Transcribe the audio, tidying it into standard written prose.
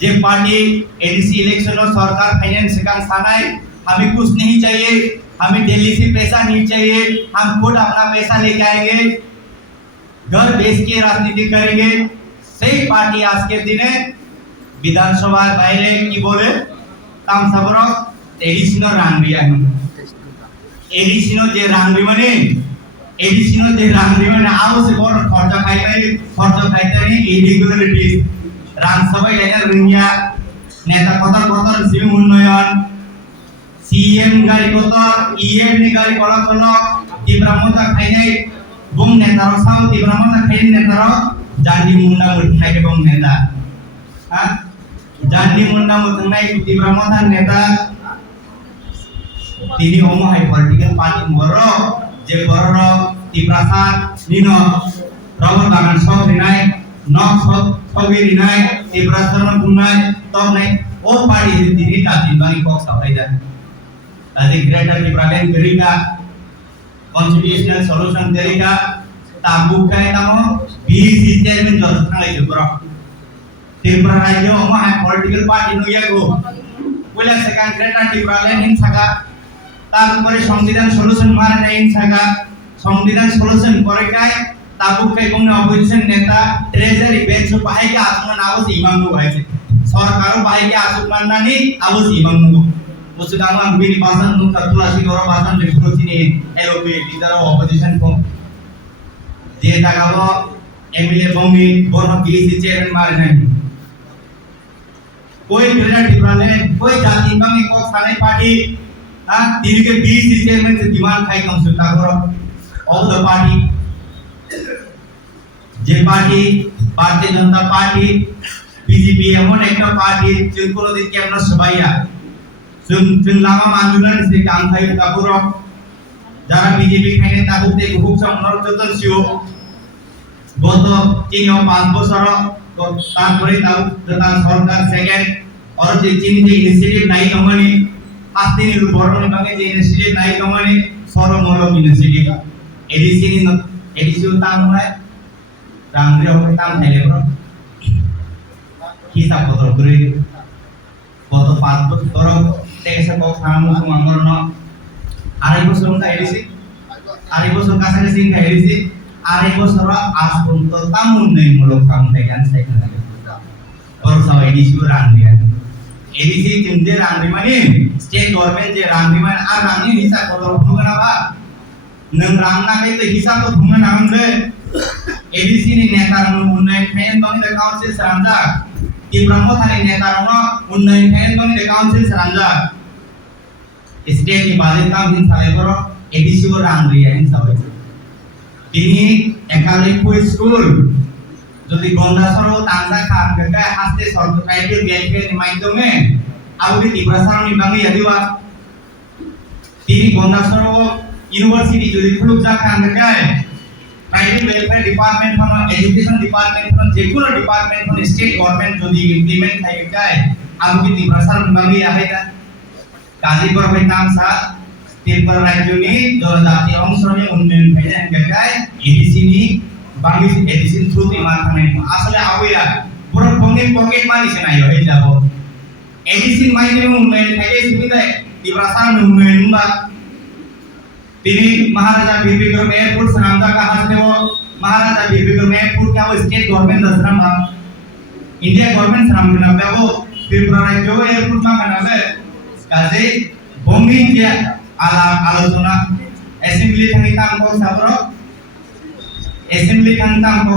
जे party ADC election और सरकार finance का सानाय हमें कुछ नहीं चाहिए, हमें दिल्ली से पैसा नहीं चाहिए, हम खुद अपना पैसा लेके आएंगे, घर बेच के राजनीति करेंगे। सही पार्टी आज के दिने विधानसभा বাইরে কি বলে কাম সাবর এডিসিনো রাংরিয়া এডিসিনো যে রাংরি মানে এডিসিনো যে রাংরি মানে আরো সে বড় খরচা খাইতে ইরেগুলারিটিস রাং সবাই লাইনার রিয়া নেতা কতর সিভিং উন্নয়ন সিএম গাড়ি কতর ইএম নি গাড়ি করাতন তীব্রমতা খাইনাই বং নেতার সাও তীব্রমতা খাইন নেতার জান্ডি মুন্ডা মুঠাই এবং নেতা হ্যাঁ জান্ডি মুন্ডা মুঠাই তীব্রমতা নেতা তিনি অমহাই পলিটিক্যাল পার্টি বড় যে বড় তীব্রসাদ নিন রবর বাগান সব রিনাই নক সব রিনাই তীব্রসাদ বুনাই তব নাই ও পার্টি তিনি কাটি বানি কক সবাই যায় তাদের গ্রেটার টিব্রালেন করিকা কনস্টিটিউশনাল সলিউশন করিকা ताबुक काय नाम बीसी चेयरमैन जो थांगाय जोब्रा त्रिपुरा राज्य मा पॉलिटिकल पार्टी नो यागो पहला सेकंड ग्रेटर टिब्रालेन इन सागा तारपरे संविधान सल्यूशन मारने इन सागा संविधान सल्यूशन करे काय ताबुक काय कोन अपोजिशन नेता ट्रेजरी बेंच पाहाय के आत्मन आवस इमांगो भाई सरकार पाहाय के आत्मन नानी आवस इमांगो मुसुदामा बिनि भाषण नु तत्लासी गरो भाषण लेखोचिनी एलोपे लीडर अपोजिशन को जे तागाबो एमएलए बंगी बोनो बीसी चेयरमैन मार नहीं कोई ग्रेटर टिब्राले कोई जाति बंगी को सानै पार्टी हां दिल्ली के बीसी चेयरमैन से डिमांड खाई कम सुता करो all the party J party Bharatiya Janata party BJP एमन एक पार्टी जों कोनो दिन के আমরা সবাইয়া जों लामा आंदोलन से काम खाई तापुरो যারা বিজেপি খাইনে তাগুতে খুব সমর্থন ছিল গত 3 ও 5 বছর তারপরে তাও সরকার সেকেন্ড और যে চিনি ইনিশিয়েটিভ নাই দমনি আস্তিনি বড়ন বাগে যে ইনিশিয়েটিভ নাই দমনি সরমূলক ইনিশিয়েটিভ এডিসিও তাম হয় রাংরে হবে তাম থাইলে বড় হিসাব পত্র করে গত 5 বছর টেকসে কক সামু আমরণ আড়াই বছর উনকা এডিসি আড়াই বছর কাছাকাছি ইনকা এডিসি আড়াই বছর আজ পর্যন্ত তাম উন্নয়নমূলক কাম দেখান সাইকেল और सब एडीसी रांगरी एडीसी चिंते रांगरी माने स्टेट गवर्नमेंट जे रांगरी माने आ रांगनी हिसाब को भुगना बा नों रांगना के तो हिसाब को भुगना नांगले एडीसी नि नेता उन्नयन खायन बंग द काउंसिल सरांजा कि ब्रह्मथारी नेता उन्नयन खायन बंग द काउंसिल सरांजा स्टेट नि बाध्यता हिन साले करो एडीसी को रांगरी हिन सबै তিনি একালে কই স্কুল যদি গন্ডাসর তাংজা খান গকা হাসতে সরকারি বেলফেয়ার মাধ্যমে আউদি তীব্রসারনি বাঙ্গি ইয়াদিবা তিনি গন্ডাসর ইউনিভার্সিটি যদি খুলুক যা খান গকা private welfare department for education department for যে কোনো ডিপার্টমেন্ট ফর স্টেট গভর্নমেন্ট যদি ইমপ্লিমেন্ট থাকে গকা আউদি তীব্রসারনি বাঙ্গি আহেদা কাজী করবে নাম সা त्रिपुरा राज्य नि जनजाति अंशनि उन्नयन फाइनान गकाय एडीसी नि बांगि एडीसी थ्रु इमान थानाय आसले आवया पुरो पकेट पकेट मानि से नायो हे जाबो एडीसी माइने उन्नयन थाके सुबिदा तिब्रासान उन्नयन बा তিনি महाराजा बीरबिक्रम एयरपोर्ट सनामदा का हासदेव महाराजा बीरबिक्रम एयरपोर्ट का स्टेट गवर्नमेंट दसराम हा इंडिया गवर्नमेंट सनाम ना बेवो त्रिपुरा राज्य एयरपोर्ट मा बनाबे काजे बंगि के आलोचना असेंबली थांगी काम को साबरो असेंबली थांगी काम को